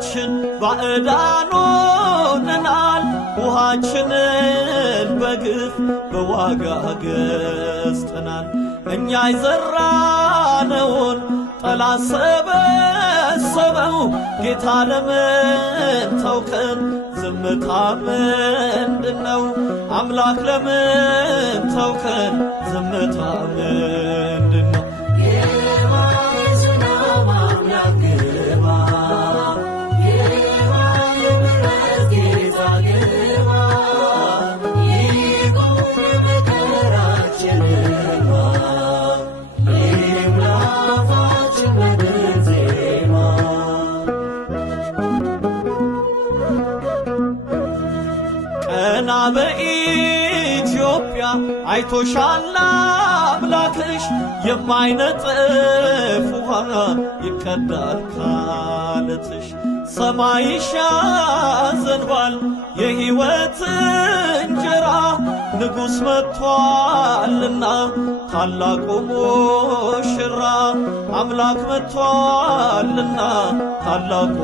ሁላችን ባዕዳን ሆነናል። ውሃችንን በግፍ በዋጋ ገዝተናል። እኛ የዘራነውን ጠላት ሰበሰበው። ጌታ ለምን ተውከን? ዝምታ ምንድነው? አምላክ ለምን ተውከን? ዝምታ ምንድነው? ግባ የሰላም አምላክ ግባ፣ ግባ የምሕረት ጌታ ግባ፣ ይቁም የመከራችን እንባ፣ ይሙላ አፋችን በድል ዜማ። ቀና በኢትዮጵያ አይቶሻል አምላክሽ፣ የማይነጥፍ ውሃ ይቀዳል ካለትሽ። ሰማይሽ ያዘንባል የሕይወት እንጀራ፣ ንጉሥ መጥቷልና ታላቁ ሙሽራ። አምላክ መጥቷልና ታላቁ